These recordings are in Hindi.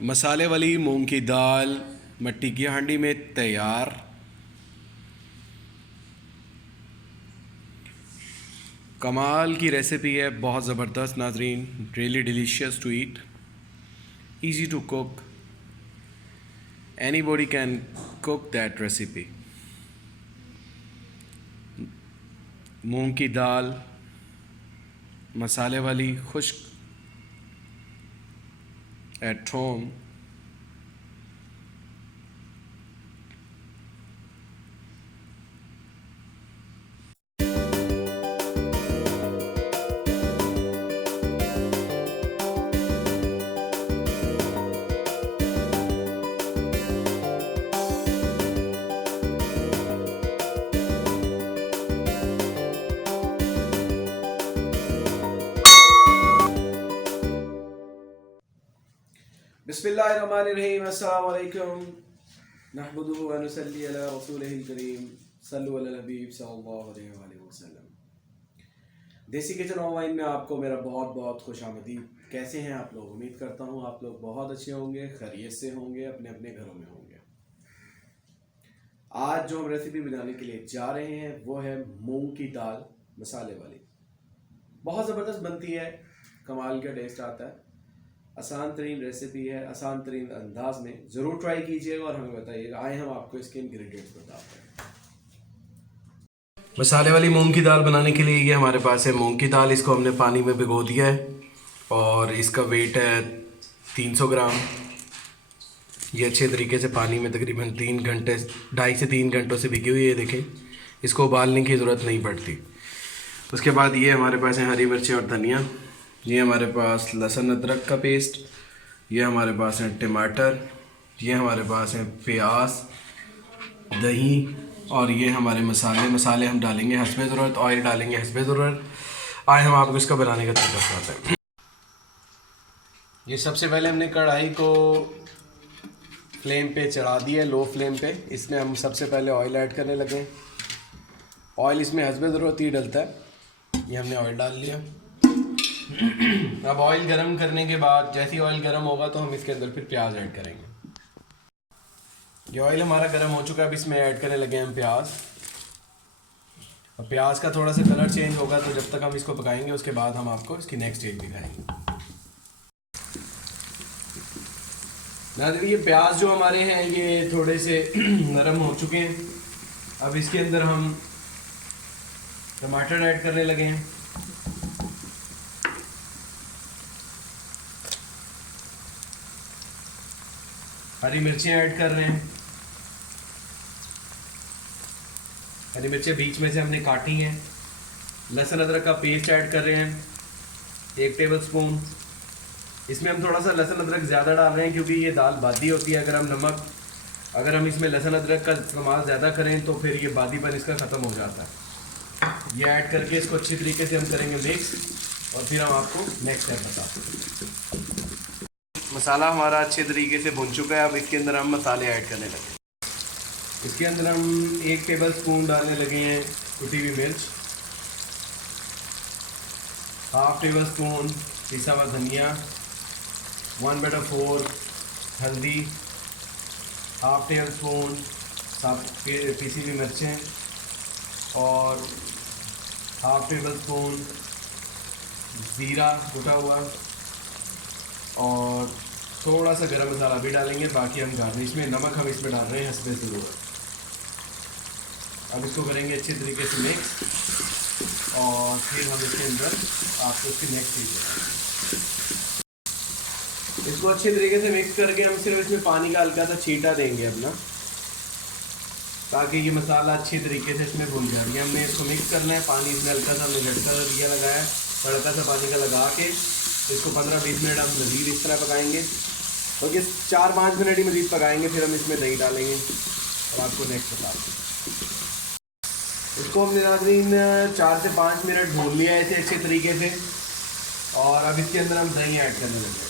मसाले वाली मूंग की दाल मिट्टी की हांडी में तैयार। कमाल की रेसिपी है, बहुत ज़बरदस्त नाजरीन, really delicious to eat, easy to cook, anybody can cook that recipe। मूंग की दाल मसाले वाली खुश्क at home। बिस्मिल्लाहिर्रहमानिर्रहीम, अस्सलाम वालेकुम, नहमदुहु व नुसल्ली अला रसूलिहिल करीम, सल्लु अला हबीब सल्लल्लाहु अलैहि वसल्लम। देसी किचन ऑनलाइन में आपको मेरा बहुत बहुत खुशामदीद। कैसे हैं आप लोग? उम्मीद करता हूँ आप लोग बहुत अच्छे होंगे, खैरियत से होंगे, अपने अपने घरों में होंगे। आज जो हम रेसिपी बनाने के लिए जा रहे हैं वो है मूंग की दाल मसाले वाली। बहुत ज़बरदस्त बनती है, कमाल का टेस्ट आता है, आसान तरीन रेसिपी है, आसान तरीन अंदाज में। ज़रूर ट्राई कीजिएगा और हमें बताइएगा। आए हम आपको इसके इंग्रेडिएंट्स बताते हैं। मसाले वाली मूंग की दाल बनाने के लिए ये हमारे पास है मूंग की दाल। इसको हमने पानी में भिगो दिया है और इसका वेट है 300 ग्राम। ये अच्छे तरीके से पानी में तकरीबन 3 घंटे, 2.5 से 3 घंटों से भिगी हुई है। देखें, इसको उबालने की ज़रूरत नहीं पड़ती। उसके बाद ये हमारे पास है हरी मिर्ची और धनिया, ये हमारे पास लहसुन अदरक का पेस्ट, ये हमारे पास है टमाटर, ये हमारे पास है प्याज, दही और ये हमारे मसाले हम डालेंगे हस्बे ज़रूरत, ऑयल डालेंगे हस्बे ज़रूरत। आए हम आपको इसका बनाने का तरीका बताते हैं। ये सबसे पहले हमने कढ़ाई को फ्लेम पे चढ़ा दिया, लो फ्लेम पे। इसमें हम सबसे पहले ऑयल ऐड करने लगे। ऑयल इसमें हस्बे ज़रूरत ही डलता है। ये हमने ऑयल डाल लिया। अब ऑयल गरम करने के बाद जैसे ही ऑयल गरम होगा तो हम इसके अंदर फिर प्याज ऐड करेंगे। ये ऑयल हमारा गरम हो चुका है, अब इसमें ऐड करने लगे हम प्याज। अब प्याज का थोड़ा सा कलर चेंज होगा तो जब तक हम इसको पकाएंगे उसके बाद हम आपको इसकी नेक्स्ट स्टेज दिखाएंगे। ये प्याज जो हमारे हैं ये थोड़े से नरम हो चुके हैं। अब इसके अंदर हम टमाटर ऐड करने लगे हैं। हरी मिर्चें ऐड कर रहे हैं। हरी मिर्चें बीच में से हमने काटी हैं। लहसुन अदरक का पेस्ट ऐड कर रहे हैं 1 टेबल स्पून। इसमें हम थोड़ा सा लहसुन अदरक ज़्यादा डाल रहे हैं क्योंकि ये दाल बादी होती है। अगर हम इसमें लहसुन अदरक का इस्तेमाल ज़्यादा करें तो फिर ये बादीपन इसका ख़त्म हो जाता है। ये ऐड करके इसको अच्छी तरीके से हम करेंगे मिक्स और फिर हम आपको नेक्स्ट स्टेप बताते हैं। मसाला हमारा अच्छे तरीके से भुन चुका है। अब इसके अंदर हम मसाले ऐड करने लगे। इसके अंदर हम 1 टेबल स्पून डालने लगे हैं कुटी हुई मिर्च, 1/2 टेबल स्पून पिसा हुआ धनिया, 1/4 हल्दी, 1/2 टेबल स्पून पिसी हुई मिर्चें और 1/2 टेबल स्पून ज़ीरा कुटा हुआ और थोड़ा सा गरम मसाला भी डालेंगे। बाकी हम गार्निश में नमक हम इसमें डाल रहे हैं हस्बे ज़रूरत। अब इसको करेंगे अच्छे तरीके से मिक्स और फिर हम इसके अंदर आपको इसकी नेक्स्ट चीज़ बताएंगे। इसको अच्छे तरीके से मिक्स करके हम सिर्फ इसमें पानी का हल्का सा छींटा देंगे अपना, ताकि ये मसाला अच्छी तरीके से इसमें भुन जाए। ये हमने इसको मिक्स करना है। पानी इसमें हल्का सा हमने झटका दिया लगाया, हल्का सा पानी का लगा के इसको 15-20 मिनट हम मज़ीद इस तरह पकाएंगे। और ये 4-5 मिनट ही मज़ीद पकाएंगे, फिर हम इसमें दही डालेंगे और आपको नेक्स्ट बताते हैं। इसको हमने नाज़रीन 4 से 5 मिनट भून लिया है ऐसे अच्छे तरीके से और अब इसके अंदर हम दही ऐड करने लगे।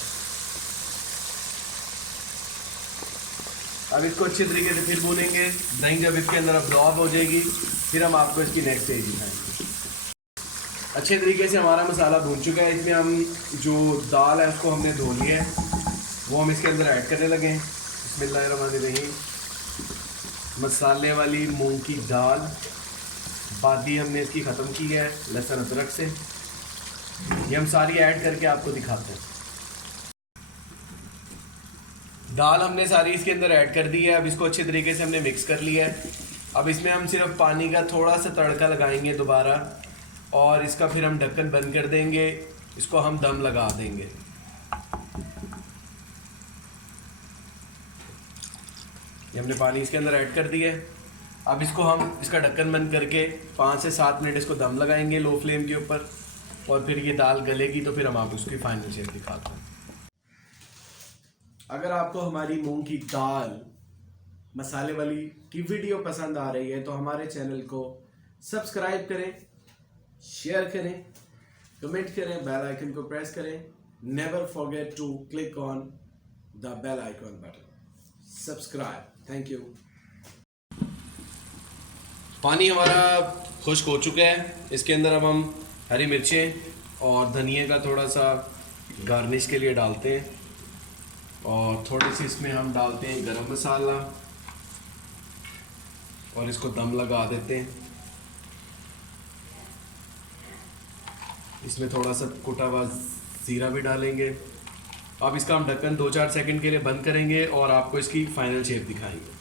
अब इसको अच्छे तरीके से फिर भूनेंगे। दही जब इसके अंदर अब्जॉर्ब हो जाएगी फिर हम आपको इसकी नेक्स्ट स्टेज दिखाएंगे। अच्छे तरीके से हमारा मसाला भून चुका है। इसमें हम जो दाल है उसको हमने धो लिया है। वो हम इसके अंदर ऐड करने लगे हैं। बिस्मिल्लाहिर्रहमानिर्रहीम। मसाले वाली मूंग की दाल बादी हमने इसकी ख़त्म की है लहसुन अदरक से। ये हम सारी ऐड करके आपको दिखाते हैं। दाल हमने सारी इसके अंदर ऐड कर दी है। अब इसको अच्छे तरीके से हमने मिक्स कर लिया है। अब इसमें हम सिर्फ पानी का थोड़ा सा तड़का लगाएंगे दोबारा, और इसका फिर हम ढक्कन बंद कर देंगे। इसको हम दम लगा देंगे। ये हमने पानी इसके अंदर ऐड कर दिया है। अब इसको हम इसका ढक्कन बंद करके 5 से 7 मिनट इसको दम लगाएंगे लो फ्लेम के ऊपर, और फिर ये दाल गलेगी तो फिर हम आपको उसकी फाइनल शेप दिखाते हैं। अगर आपको हमारी मूंग की दाल मसाले वाली की वीडियो पसंद आ रही है तो हमारे चैनल को सब्सक्राइब करें, शेयर करें, कमेंट करें, बेल आइकन को प्रेस करें। Never forget to click on the bell icon button. Subscribe. Thank you. पानी हमारा खुश्क हो चुका है। इसके अंदर अब हम हरी मिर्चें और धनिया का थोड़ा सा गार्निश के लिए डालते हैं, और थोड़ी सी इसमें हम डालते हैं गरम मसाला, और इसको दम लगा देते हैं। इसमें थोड़ा सा कुटा हुआ ज़ीरा भी डालेंगे। अब इसका हम ढक्कन 2-4 सेकंड के लिए बंद करेंगे और आपको इसकी फाइनल शेप दिखाएंगे।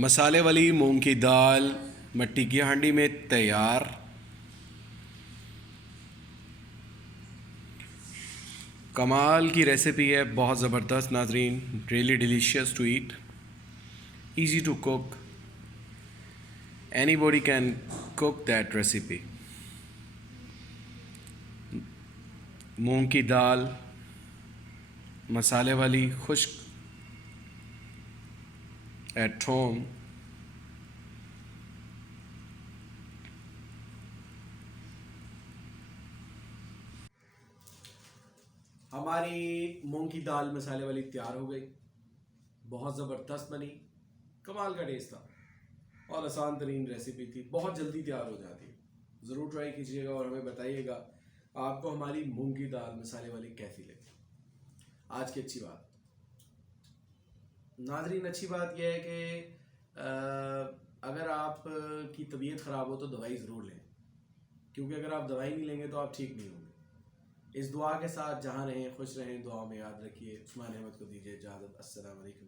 मसाले वाली मूंग की दाल मिट्टी की हांडी में तैयार। कमाल की रेसिपी है, बहुत ज़बरदस्त नाजरीन, really delicious to eat, easy to cook, anybody can cook that recipe। मूंग की दाल मसाले वाली खुश्क एट होम। हमारी मूंग की दाल मसाले वाली तैयार हो गई। बहुत ज़बरदस्त बनी, कमाल का टेस्ट था, और आसान तरीन रेसिपी थी, बहुत जल्दी तैयार हो जाती है। ज़रूर ट्राई कीजिएगा और हमें बताइएगा आपको हमारी मूंग की दाल मसाले वाली कैसी लगी। आज की अच्छी बात नाज़रीन, अच्छी बात यह है कि अगर आप की तबीयत ख़राब हो तो दवाई ज़रूर लें, क्योंकि अगर आप दवाई नहीं लेंगे तो आप ठीक नहीं होंगे। इस दुआ के साथ जहाँ रहें खुश रहें, दुआ में याद रखिए। उस्मान अहमद को दीजिए इजाज़त। अस्सलाम वालेकुम।